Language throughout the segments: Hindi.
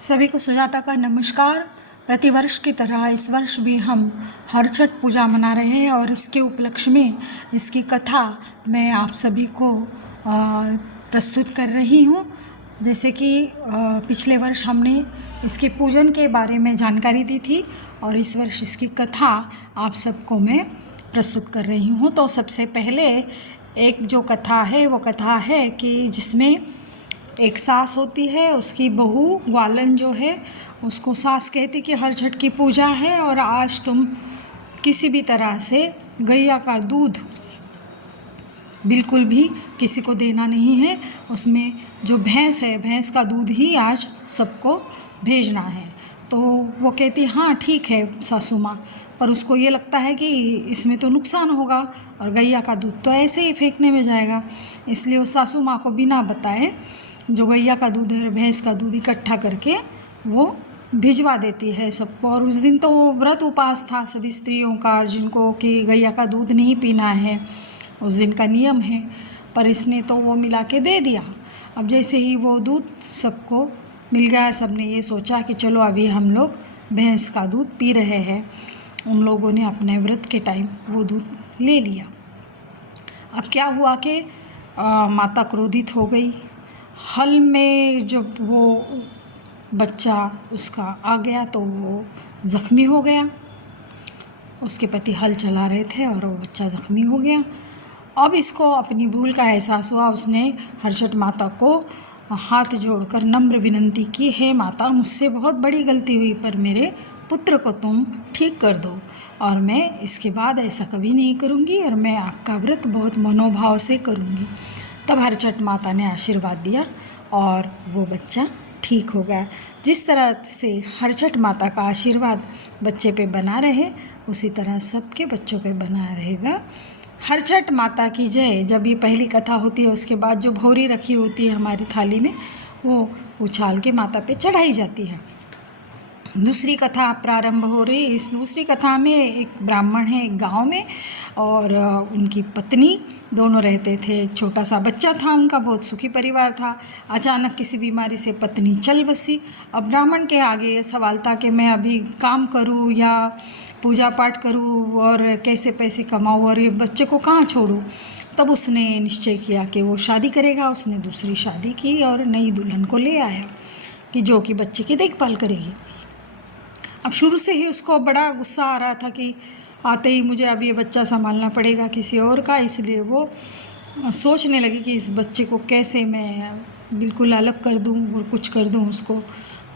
सभी को सुजाता का नमस्कार। प्रतिवर्ष की तरह इस वर्ष भी हम हर छठ पूजा मना रहे हैं और इसके उपलक्ष्य में इसकी कथा मैं आप सभी को प्रस्तुत कर रही हूँ। जैसे कि पिछले वर्ष हमने इसके पूजन के बारे में जानकारी दी थी और इस वर्ष इसकी कथा आप सबको मैं प्रस्तुत कर रही हूँ। तो सबसे पहले एक जो कथा है वो कथा है कि जिसमें एक सास होती है, उसकी बहू ग्वालन जो है उसको सास कहती कि हर छठ की पूजा है और आज तुम किसी भी तरह से गैया का दूध बिल्कुल भी किसी को देना नहीं है। उसमें जो भैंस है, भैंस का दूध ही आज सबको भेजना है। तो वो कहती हाँ ठीक है सासू माँ, पर उसको ये लगता है कि इसमें तो नुकसान होगा और गैया का दूध तो ऐसे ही फेंकने में जाएगा। इसलिए वो सासू माँ को बिना बताए जो गैया का दूध है, भैंस का दूध इकट्ठा करके वो भिजवा देती है सबको। और उस दिन तो व्रत उपवास था सभी स्त्रियों का, जिनको कि गैया का दूध नहीं पीना है, उस दिन का नियम है। पर इसने तो वो मिला के दे दिया। अब जैसे ही वो दूध सबको मिल गया, सबने ये सोचा कि चलो अभी हम लोग भैंस का दूध पी रहे हैं। उन लोगों ने अपने व्रत के टाइम वो दूध ले लिया। अब क्या हुआ कि माता क्रोधित हो गई। हल में जब वो बच्चा उसका आ गया तो वो ज़ख्मी हो गया। उसके पति हल चला रहे थे और वो बच्चा ज़ख्मी हो गया। अब इसको अपनी भूल का एहसास हुआ। उसने हर्षठ माता को हाथ जोड़कर नम्र विनती की, हे माता, मुझसे बहुत बड़ी गलती हुई, पर मेरे पुत्र को तुम ठीक कर दो और मैं इसके बाद ऐसा कभी नहीं करूँगी और मैं आपका व्रत बहुत मनोभाव से करूँगी। तब हरछठ माता ने आशीर्वाद दिया और वो बच्चा ठीक हो गया। जिस तरह से हरछठ माता का आशीर्वाद बच्चे पे बना रहे, उसी तरह सबके बच्चों पे बना रहेगा। हरछठ माता की जय। जब ये पहली कथा होती है उसके बाद जो भौरी रखी होती है हमारी थाली में, वो उछाल के माता पे चढ़ाई जाती है। दूसरी कथा प्रारंभ हो रही। इस दूसरी कथा में एक ब्राह्मण है एक गांव में और उनकी पत्नी दोनों रहते थे। एक छोटा सा बच्चा था उनका, बहुत सुखी परिवार था। अचानक किसी बीमारी से पत्नी चल बसी। अब ब्राह्मण के आगे ये सवाल था कि मैं अभी काम करूं या पूजा पाठ करूं और कैसे पैसे कमाऊं और ये बच्चे को कहाँ छोड़ूं। तब उसने निश्चय किया कि वो शादी करेगा। उसने दूसरी शादी की और नई दुल्हन को ले आया कि जो कि बच्चे की देखभाल करेगी। अब शुरू से ही उसको बड़ा गुस्सा आ रहा था कि आते ही मुझे अब ये बच्चा संभालना पड़ेगा किसी और का। इसलिए वो सोचने लगी कि इस बच्चे को कैसे मैं बिल्कुल अलग कर दूं और कुछ कर दूं उसको।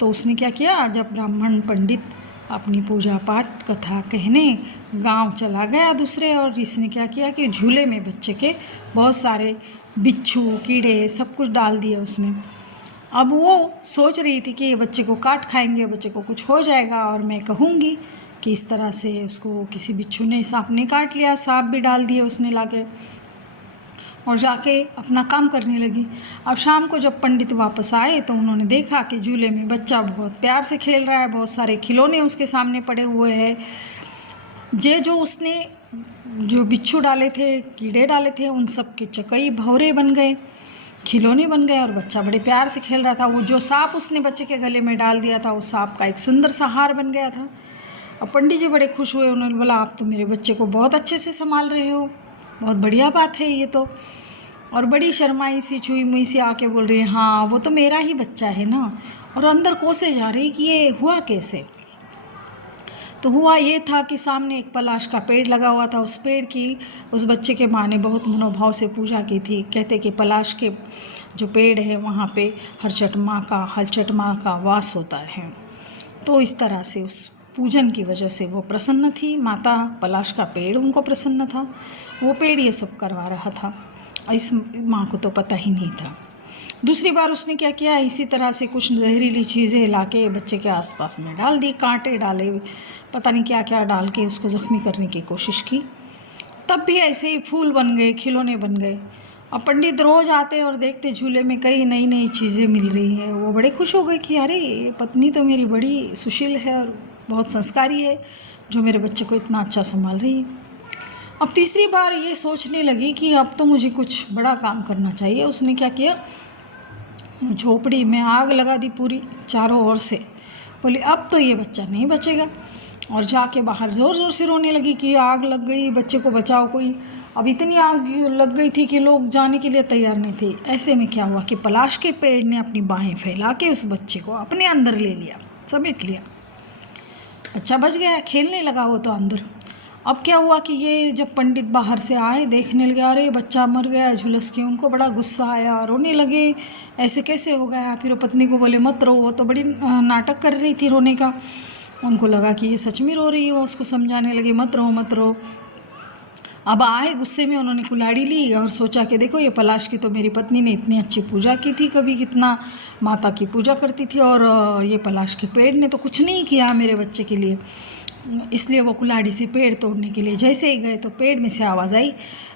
तो उसने क्या किया, जब ब्राह्मण पंडित अपनी पूजा पाठ कथा कहने गांव चला गया दूसरे, और इसने क्या किया कि झूले में बच्चे के बहुत सारे बिच्छू कीड़े सब कुछ डाल दिए उसमें। अब वो सोच रही थी कि ये बच्चे को काट खाएंगे, बच्चे को कुछ हो जाएगा और मैं कहूँगी कि इस तरह से उसको किसी बिच्छू ने, सांप ने काट लिया। सांप भी डाल दिए उसने लाके और जाके अपना काम करने लगी। अब शाम को जब पंडित वापस आए तो उन्होंने देखा कि झूले में बच्चा बहुत प्यार से खेल रहा है, बहुत सारे खिलौने उसके सामने पड़े हुए हैं। जो उसने जो बिच्छू डाले थे, कीड़े डाले थे, उन सब के चकई भौरे बन गए, खिलौने बन गए और बच्चा बड़े प्यार से खेल रहा था। वो जो सांप उसने बच्चे के गले में डाल दिया था, उस सांप का एक सुंदर सा हार बन गया था। अब पंडित जी बड़े खुश हुए। उन्होंने बोला, आप तो मेरे बच्चे को बहुत अच्छे से संभाल रहे हो, बहुत बढ़िया बात है ये तो। और बड़ी शर्माई सी छुई मुई सी आके बोल रही है, हाँ वो तो मेरा ही बच्चा है ना। और अंदर कोसे जा रही कि ये हुआ कैसे। तो हुआ ये था कि सामने एक पलाश का पेड़ लगा हुआ था। उस पेड़ की उस बच्चे के माँ ने बहुत मनोभाव से पूजा की थी। कहते कि पलाश के जो पेड़ है वहाँ पे हरछठ माँ का वास होता है। तो इस तरह से उस पूजन की वजह से वो प्रसन्न थी माता। पलाश का पेड़ उनको प्रसन्न था, वो पेड़ ये सब करवा रहा था। इस माँ को तो पता ही नहीं था। दूसरी बार उसने क्या किया, इसी तरह से कुछ जहरीली चीज़ें लाके बच्चे के आसपास में डाल दी, कांटे डाले, पता नहीं क्या क्या डाल के उसको ज़ख्मी करने की कोशिश की। तब भी ऐसे ही फूल बन गए, खिलौने बन गए। अब पंडित रोज़ आते और देखते झूले में कई नई नई चीज़ें मिल रही हैं। वो बड़े खुश हो गए कि अरे ये पत्नी तो मेरी बड़ी सुशील है और बहुत संस्कारी है, जो मेरे बच्चे को इतना अच्छा संभाल रही है। अब तीसरी बार ये सोचने लगी कि अब तो मुझे कुछ बड़ा काम करना चाहिए। उसने क्या किया, झोपड़ी में आग लगा दी पूरी चारों ओर से। बोली अब तो ये बच्चा नहीं बचेगा, और जाके बाहर ज़ोर ज़ोर से रोने लगी कि आग लग गई, बच्चे को बचाओ कोई। अब इतनी आग लग गई थी कि लोग जाने के लिए तैयार नहीं थे। ऐसे में क्या हुआ कि पलाश के पेड़ ने अपनी बाहें फैला के उस बच्चे को अपने अंदर ले लिया, समेट लिया। बच्चा बच गया, खेलने लगा वो तो अंदर। अब क्या हुआ कि ये जब पंडित बाहर से आए, देखने लगे अरे बच्चा मर गया झुलस के, उनको बड़ा गुस्सा आया, रोने लगे ऐसे कैसे हो गया। फिर वो पत्नी को बोले मत रो, वो तो बड़ी नाटक कर रही थी रोने का। उनको लगा कि ये सच में रो रही है, वो उसको समझाने लगे मत रो मत रो। अब आए गुस्से में, उन्होंने कुल्हाड़ी ली और सोचा कि देखो ये पलाश की तो मेरी पत्नी ने इतनी अच्छी पूजा की थी, कभी कितना माता की पूजा करती थी, और ये पलाश के पेड़ ने तो कुछ नहीं किया मेरे बच्चे के लिए। इसलिए वो कुल्हाड़ी से पेड़ तोड़ने के लिए जैसे ही गए तो पेड़ में से आवाज़ आई,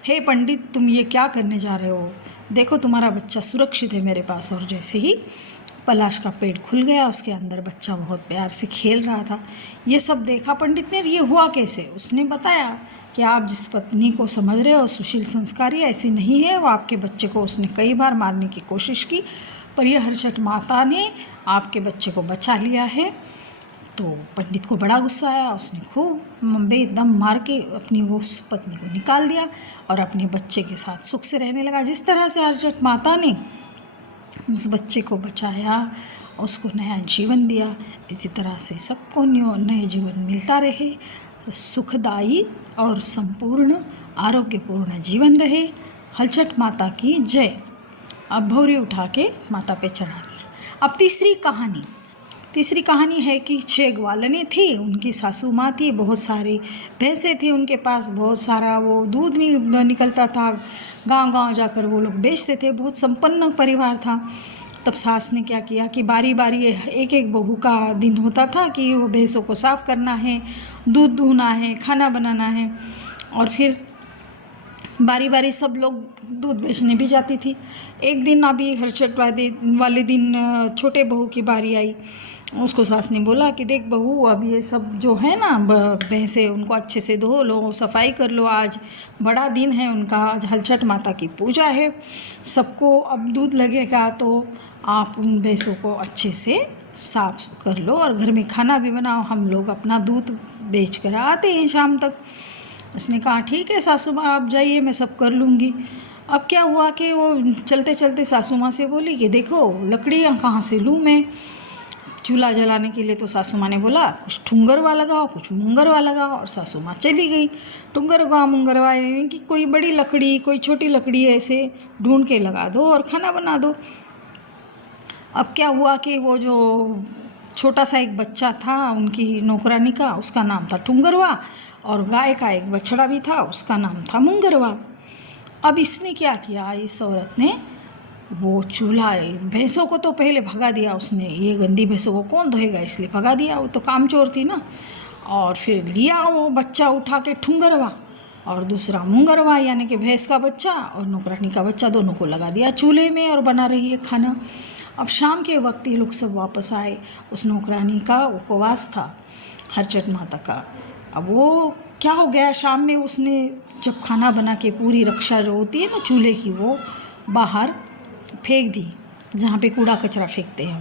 हे पंडित तुम ये क्या करने जा रहे हो, देखो तुम्हारा बच्चा सुरक्षित है मेरे पास। और जैसे ही पलाश का पेड़ खुल गया, उसके अंदर बच्चा बहुत प्यार से खेल रहा था। ये सब देखा पंडित ने, ये हुआ कैसे। उसने बताया कि आप जिस पत्नी को समझ रहे हो सुशील संस्कारी ऐसी नहीं है, वो आपके बच्चे को उसने कई बार मारने की कोशिश की, पर यह हर्षट माता ने आपके बच्चे को बचा लिया है। तो पंडित को बड़ा गुस्सा आया, उसने खूब बेदम मार के अपनी वो उस पत्नी को निकाल दिया और अपने बच्चे के साथ सुख से रहने लगा। जिस तरह से हर्षट माता ने उस बच्चे को बचाया, उसको नया जीवन दिया, इसी तरह से सबको नए जीवन मिलता रहे, सुखदायी और संपूर्ण आरोग्यपूर्ण जीवन रहे। हलचट माता की जय। अब भौरी उठा के माता पे चढ़ा दी। अब तीसरी कहानी है कि 6 ग्वालनी थी, उनकी सासू माँ थी, बहुत सारी भैंसें थी उनके पास, बहुत सारा वो दूध निकलता था, गांव-गांव जाकर वो लोग बेचते थे, बहुत संपन्न परिवार था। तब सास ने क्या किया कि बारी बारी एक एक बहू का दिन होता था कि वो भैंसों को साफ़ करना है, दूध दूहना है, खाना बनाना है, और फिर बारी बारी सब लोग दूध बेचने भी जाती थी। एक दिन अभी हर्षट वाले दिन छोटे बहू की बारी आई। उसको सास ने बोला कि देख बहू, अब ये सब जो है ना भैंसे, उनको अच्छे से धो लो, सफाई कर लो, आज बड़ा दिन है उनका, आज हलचट माता की पूजा है, सबको अब दूध लगेगा, तो आप उन भैंसों को अच्छे से साफ कर लो और घर में खाना भी बनाओ, हम लोग अपना दूध बेच कर आते हैं शाम तक। उसने कहा ठीक है सासू माँ आप जाइए, मैं सब कर लूँगी। अब क्या हुआ कि वो चलते चलते सासू माँ से बोली कि देखो लकड़ियाँ कहाँ से लूँ मैं चूल्हा जलाने के लिए। तो सासू माँ ने बोला कुछ ठुंगरवा लगाओ, कुछ मुंगरवा लगाओ, और सासू माँ चली गई। ठुंगरवा मुंगरवा कि कोई बड़ी लकड़ी कोई छोटी लकड़ी ऐसे ढूंढ के लगा दो और खाना बना दो। अब क्या हुआ कि वो जो छोटा सा एक बच्चा था उनकी नौकरानी का, उसका नाम था ठुंगरवा, और गाय का एक बछड़ा भी था, उसका नाम था मुंगरवा। अब इसने क्या किया, इस औरत ने वो चूल्हा, भैंसों को तो पहले भगा दिया उसने, ये गंदी भैंसों को कौन धोएगा, इसलिए भगा दिया, वो तो कामचोर थी ना। और फिर लिया वो बच्चा उठा के ठुंगरवा, और दूसरा मुंगरवा यानी कि भैंस का बच्चा और नौकरानी का बच्चा, दोनों को लगा दिया चूल्हे में और बना रही है खाना। अब शाम के वक्त ये लोग सब वापस आए। उस नौकरानी का उपवास था हरचट माता का। अब वो क्या हो गया, शाम में उसने जब खाना बना के पूरी रक्षा जो होती है ना चूल्हे की, वो बाहर फेंक दी, जहाँ पे कूड़ा कचरा फेंकते हैं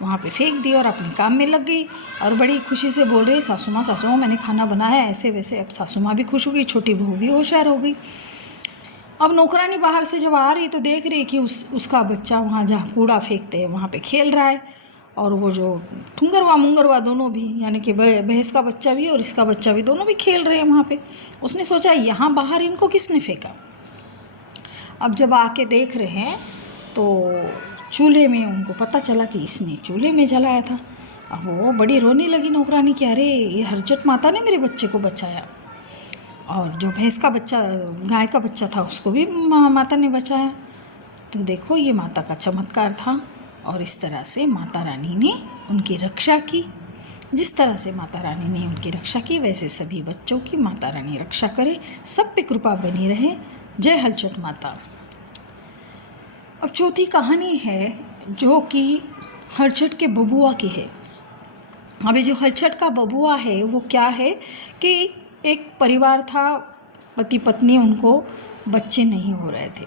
वहाँ पे फेंक दी और अपने काम में लग गई। और बड़ी खुशी से बोल रही सासू माँ मैंने खाना बनाया ऐसे वैसे। अब सासू माँ भी खुश हो गई, छोटी बहू भी होशियार हो गई। अब नौकरानी बाहर से जब आ रही तो देख रही कि उसका बच्चा वहाँ जहाँ कूड़ा फेंकते हैं वहाँ पे खेल रहा है, और वो जो ठुंगरवा मुंगरवा दोनों भी यानी कि भैंस का बच्चा भी और इसका बच्चा भी दोनों भी खेल रहे हैं वहाँ पे। उसने सोचा यहाँ बाहर इनको किसने फेंका। अब जब आके देख रहे हैं तो चूल्हे में उनको पता चला कि इसने चूल्हे में जलाया था। अब वो बड़ी रोने लगी नौकरानी कि अरे ये हरचट माता ने मेरे बच्चे को बचाया, और जो भैंस का बच्चा गाय का बच्चा था उसको भी माता ने बचाया। तो देखो ये माता का चमत्कार था, और इस तरह से माता रानी ने उनकी रक्षा की। जिस तरह से माता रानी ने उनकी रक्षा की वैसे सभी बच्चों की माता रानी रक्षा करे, सब पे कृपा बनी रहे। जय हलचट माता। अब चौथी कहानी है जो कि हलचट के बबुआ की है। अभी जो हलचट का बबुआ है वो क्या है कि एक परिवार था, पति पत्नी, उनको बच्चे नहीं हो रहे थे,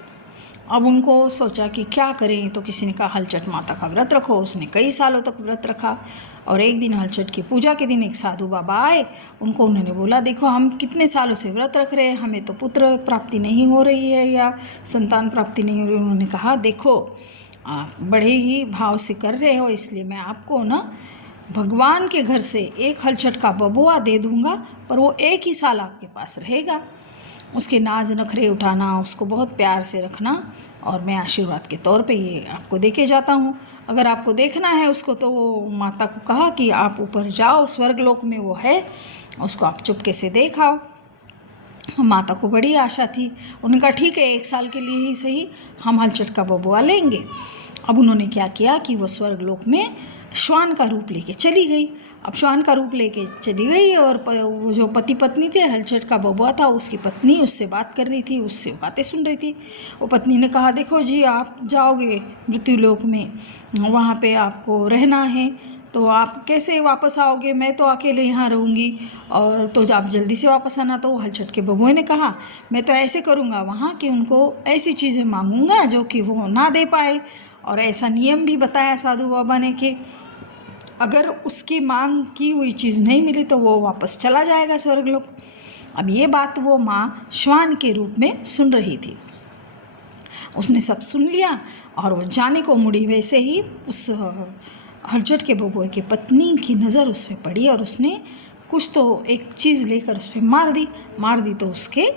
अब उनको सोचा कि क्या करें, तो किसी ने कहा हलचट माता का व्रत रखो। उसने कई सालों तक व्रत रखा और एक दिन हलचट की पूजा के दिन एक साधु बाबा आए। उन्होंने बोला, देखो हम कितने सालों से व्रत रख रहे हैं, हमें तो पुत्र प्राप्ति नहीं हो रही है या संतान प्राप्ति नहीं हो रही। उन्होंने कहा, देखो आप बड़े ही भाव से कर रहे हो, इसलिए मैं आपको ना भगवान के घर से एक हलचट का बबुआ दे दूंगा, पर वो एक ही साल आपके पास रहेगा। उसके नाज नखरे उठाना, उसको बहुत प्यार से रखना, और मैं आशीर्वाद के तौर पे ये आपको दे के जाता हूँ। अगर आपको देखना है उसको, तो वो माता को कहा कि आप ऊपर जाओ, स्वर्गलोक में वो है, उसको आप चुपके से देख आओ। माता को बड़ी आशा थी। उन्होंने कहा, ठीक है, एक साल के लिए ही सही, हम हलचट का बबुआ लेंगे। अब उन्होंने क्या किया कि वो स्वर्गलोक में श्वान का रूप लेके चली गई। अब श्वान का रूप लेके चली गई और वो जो पति पत्नी थे, हलचट का बबुआ था, उसकी पत्नी उससे बात कर रही थी, उससे बातें सुन रही थी। वो पत्नी ने कहा, देखो जी, आप जाओगे मृत्युलोक में, वहाँ पे आपको रहना है, तो आप कैसे वापस आओगे? मैं तो अकेले यहाँ रहूँगी, और तो आप जल्दी से वापस आना। तो हलचट के बबुए ने कहा, मैं तो ऐसे करूँगा वहाँ कि उनको ऐसी चीज़ें मांगूंगा जो कि वो ना दे पाए। और ऐसा नियम भी बताया साधु बाबा ने कि अगर उसकी मांग की हुई चीज़ नहीं मिली तो वो वापस चला जाएगा स्वर्गलोक। अब ये बात वो माँ श्वान के रूप में सुन रही थी। उसने सब सुन लिया और वो जाने को मुड़ी। वैसे ही उस हलचट के बबुए की पत्नी की नज़र उस पर पड़ी और उसने कुछ तो एक चीज़ लेकर उस पर मार दी तो उसके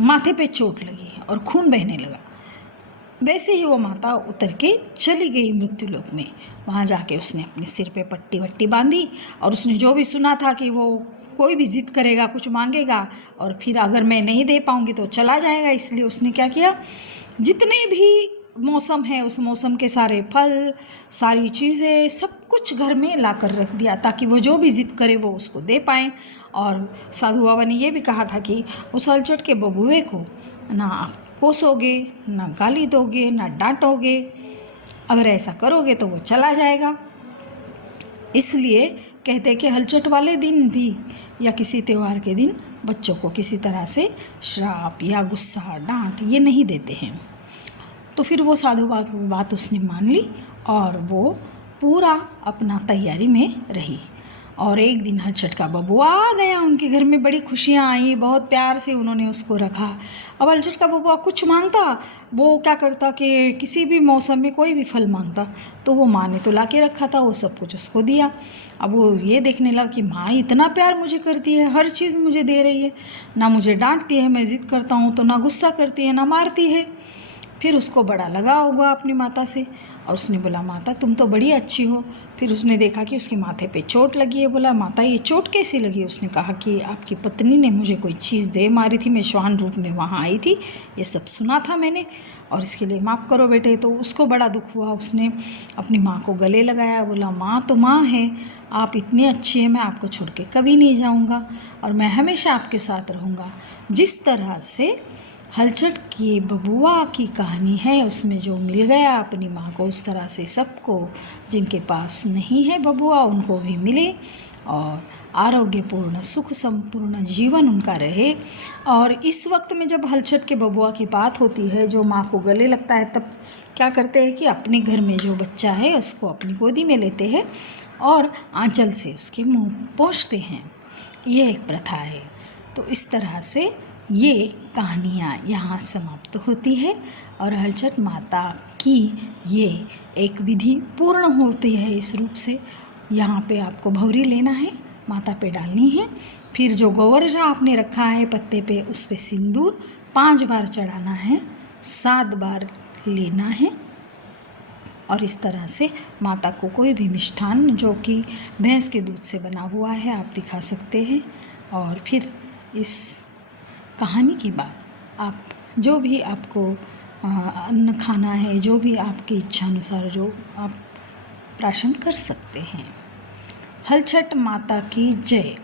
माथे पे चोट लगी और खून बहने लगा। वैसे ही वो माता उतर के चली गई मृत्युलोक में। वहाँ जाके उसने अपने सिर पे पट्टी वट्टी बांधी, और उसने जो भी सुना था कि वो कोई भी जिद करेगा, कुछ मांगेगा, और फिर अगर मैं नहीं दे पाऊँगी तो चला जाएगा, इसलिए उसने क्या किया, जितने भी मौसम है उस मौसम के सारे फल, सारी चीज़ें, सब कुछ घर में ला कर रख दिया, ताकि वो जो भी जिद करे वो उसको दे पाएँ। और साधु बाबा ने ये भी कहा था कि उस हलचट के बबुए को ना आप कोसोगे, ना गाली दोगे, ना डांटोगे, अगर ऐसा करोगे तो वो चला जाएगा। इसलिए कहते हैं कि हलचट वाले दिन भी या किसी त्यौहार के दिन बच्चों को किसी तरह से श्राप या गुस्सा, डांट ये नहीं देते हैं। तो फिर वो साधु बाबा की बात उसने मान ली और वो पूरा अपना तैयारी में रही। और एक दिन हलचट का बबुआ आ गया उनके घर में, बड़ी खुशियाँ आई, बहुत प्यार से उन्होंने उसको रखा। अब हलचट का बबुआ कुछ मांगता, वो क्या करता कि किसी भी मौसम में कोई भी फल मांगता तो वो माँ ने तो ला के रखा था, वो सब कुछ उसको दिया। अब वो ये देखने लगा कि माँ इतना प्यार मुझे करती है, हर चीज़ मुझे दे रही है, ना मुझे डांटती है, मैं ज़िद करता हूँ तो ना गुस्सा करती है, ना मारती है। फिर उसको बड़ा लगा होगा अपनी माता से, और उसने बोला, माता तुम तो बड़ी अच्छी हो। फिर उसने देखा कि उसके माथे पे चोट लगी है। बोला, माता ये चोट कैसी लगी? उसने कहा कि आपकी पत्नी ने मुझे कोई चीज़ दे मारी थी, मैं श्वान रूप में वहाँ आई थी, ये सब सुना था मैंने, और इसके लिए माफ़ करो बेटे। तो उसको बड़ा दुख हुआ, उसने अपनी माँ को गले लगाया, बोला, माँ तो माँ है, आप इतनी अच्छी है, मैं आपको छोड़ के कभी नहीं जाऊँगा और मैं हमेशा आपके साथ रहूँगा। जिस तरह से हलचट की बबुआ की कहानी है, उसमें जो मिल गया अपनी माँ को, उस तरह से सबको जिनके पास नहीं है बबुआ उनको भी मिले और आरोग्यपूर्ण सुख संपूर्ण जीवन उनका रहे। और इस वक्त में जब हलचट के बबुआ की बात होती है, जो माँ को गले लगता है, तब क्या करते हैं कि अपने घर में जो बच्चा है उसको अपनी गोदी में लेते हैं और आंचल से उसके मुँह पोंछते हैं। ये एक प्रथा है। तो इस तरह से ये कहानियाँ यहाँ समाप्त होती है और हलचट माता की ये एक विधि पूर्ण होती है इस रूप से। यहाँ पे आपको भौरी लेना है, माता पे डालनी है, फिर जो गोवर्जा आपने रखा है पत्ते पे, उस पे सिंदूर 5 बार चढ़ाना है, 7 बार लेना है, और इस तरह से माता को कोई भी मिष्ठान जो कि भैंस के दूध से बना हुआ है आप दिखा सकते हैं। और फिर इस कहानी के बाद आप जो भी आपको अन्न खाना है, जो भी आपकी इच्छा अनुसार जो आप प्राशन कर सकते हैं। हलचट माता की जय।